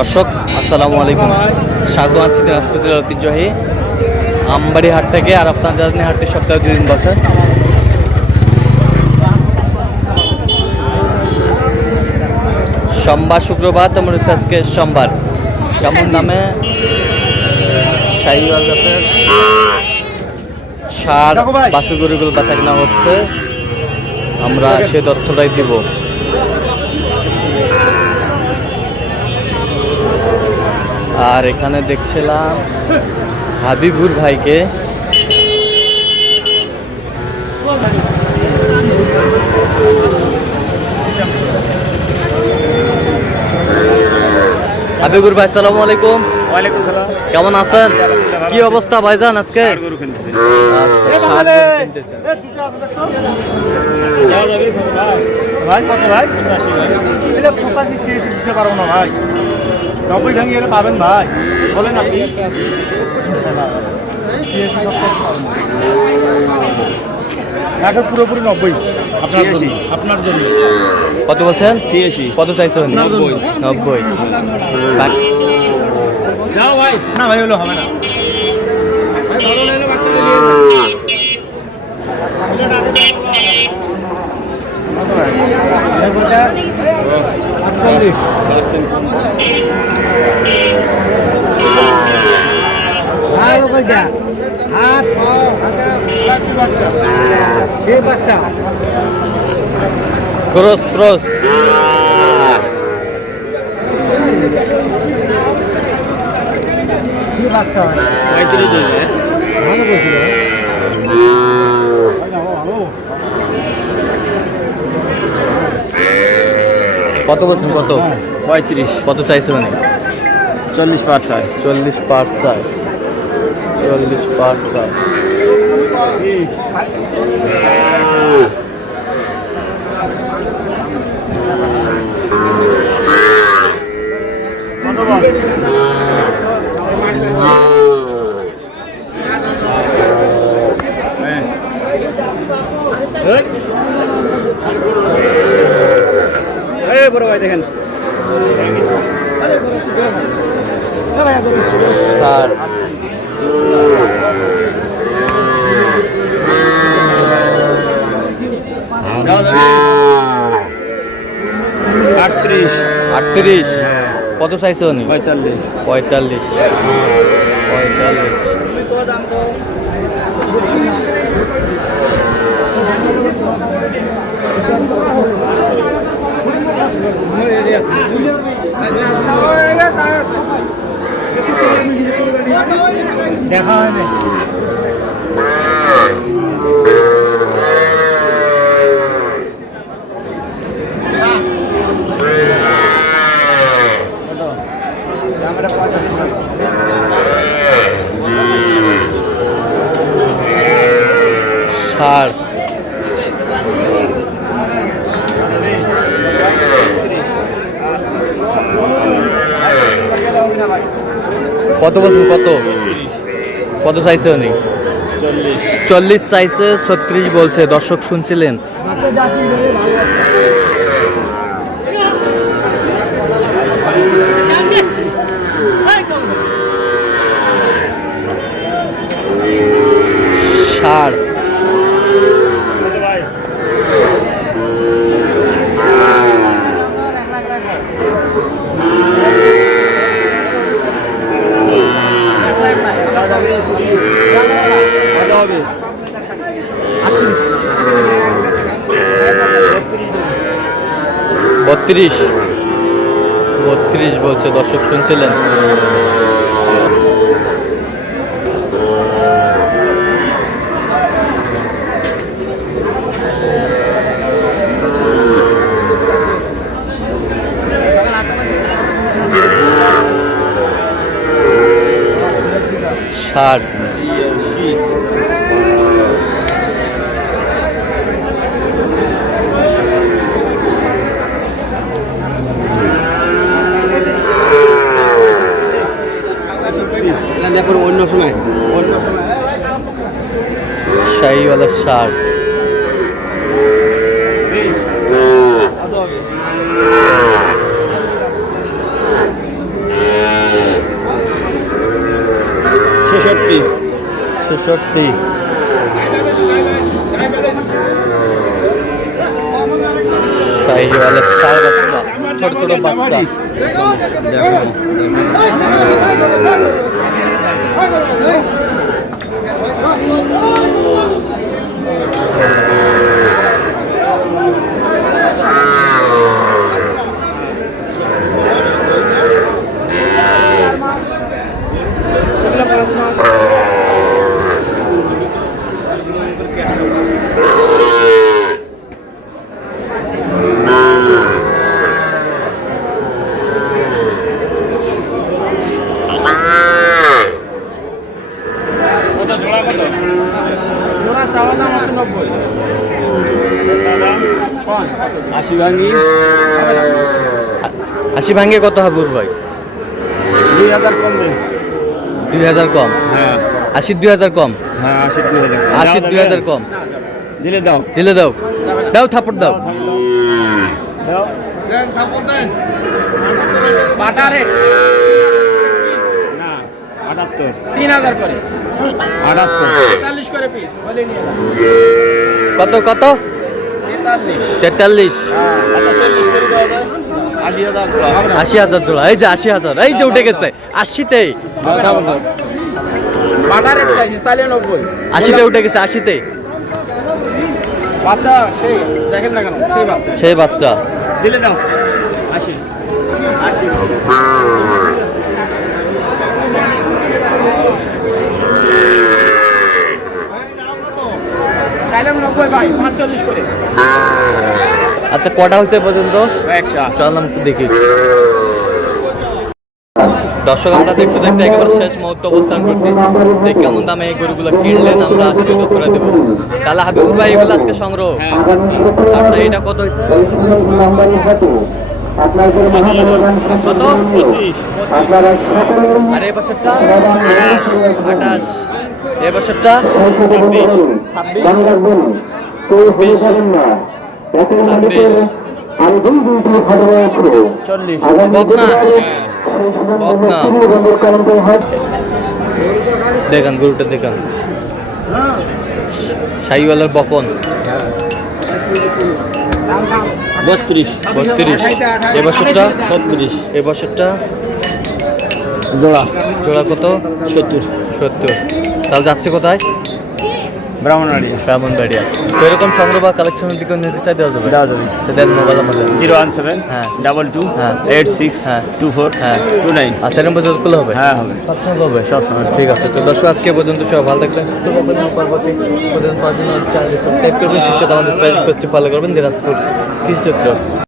দর্শক আসসালামু আলাইকুম, স্বাগত আছি দিনাজপুরের ঐতিহ্যবাহী আমবাড়ি হাট থেকে। আর আপনার জানি হাটটি সপ্তাহে 2 দিন বসে। সোমবার শুক্রবার, তেমন হচ্ছে আজকে সোমবার। কেমন দামে শাহিওয়াল জাতের সার বাছুর গরুগুলো বাচ্চা কেনা হচ্ছে, আমরা সে তথ্যটাই দিব। আর এখানে দেখছিলাম হাবিবুর ভাইকে। হাবিবুর ভাই আসসালামু আলাইকুম। ওয়ালাইকুম সালাম। কেমন আছেন? কি অবস্থা ভাইজান আজকে? ভাই কত ভাই? 85 দিতে পারবো না ভাই, 90 ভেঙে গেলে পাবেন ভাই, বলেন আপনি। এখন পুরোপুরি 90 আপনার জন্য। কত বলছেন? 86। কত চাইছেন? 90। না ভাই হলো হবে না। ক্রস ক্রস কত বলছেন? কত? 35। কত চাইছে মানে? 40 পার চাই। 40 পার চাই। 40 পার চাই। বড় ভাই দেখেন, আর 38। কত চাইছে উনি? 45। দেখা হয়নি। সার কত বলছেন? কত চাইছে উনি? 40 চাইছে, 36 বলছে। দর্শক শুনছিলেন। সার হবে 32 বলছে। দর্শক শুনছিলেন। সার অন্য সময় শাহিওয়ালা সার। 65। শাহিওয়ালের ষাঁড় বাচ্চা, ছোট ছোট বাচ্চা। জোড়া চাওয়া দাম আছে 90। 80 ভাঙি। 80 ভাঙ্গে কত হবে ভাই? 2000 কম দেন। 2000 কম? হ্যাঁ 80 2000 কম? হ্যাঁ 80 2000। 80 2000 কম দিলে দাও। দিলে দাও, দাও থাপড় দাও। দাও দেন থাপড় দেন। বাটা রেট না 78। 3000 করে 78। 43 করে পিস বলে নিয়ে কত কত? 43। 43। আচ্ছা 40 করে দাও দাও। 80000 হবে না। 80,000 জোড়া। এই যে 80,000, এই যে উঠে গেছে 80-তে। বাটা রেট চাইছি 90। 80-তে উঠে গেছে 80-তে। বাচ্চা সেই দেখেন না কেন সেই বাচ্চা সেই বাচ্চা দিলে দাও 80 80 চাইলাম 90 ভাই 45 করে। আচ্ছা কটা হয়েছে পর্যন্ত? একটা চললাম একটু দেখি। দর্শক আমরা দেখতে দেখতে একেবারে শেষ মুহূর্তে অবস্থান করছি। দেখি কেমন দামে এই গরুগুলো কিনলেন আমরা আসলে করে দেবো। তাহলে হাবিবুর ভাই এগুলো আজকে সংগ্রহ। আপনার এটা কত হয়েছে? কত? 25। আর এই বছরটা 28। এই বছরটা 26। 40 বকনা বকনা দেখেন গরুটা দেখেন, শাহিওয়ালের বকন। 32 32। এ বছরটা 36 এ বছরটা জোড়া জোড়া কত? 70 70। তাহলে যাচ্ছে কোথায়? ব্রাহ্মণবাড়িয়া ব্রাহ্মণবাড়িয়া। তো এরকম সংগ্রহ বা কালেকশনের দিকে নিতে চাই দেওয়া যাবে? দেওয়া যাবে। সেটা মোবাইল আমাদের 017 হ্যাঁ 22 হ্যাঁ 86 হ্যাঁ 24 হ্যাঁ 29। আচ্ছা এরকম পর্যন্ত করলে হবে? হ্যাঁ হবে সবসময় হবে সবসময়। ঠিক আছে, তো দর্শক আজকে পর্যন্ত সব ভালো থাকবেন, সুস্থ থাকবেন। পরবর্তী পর্যন্ত চ্যানেল সাবস্ক্রাইব করবেন, শীর্ষে আমাদের ফেসবুক পেজটি ফলো করবেন। দিনাজপুর কৃষি চিত্র।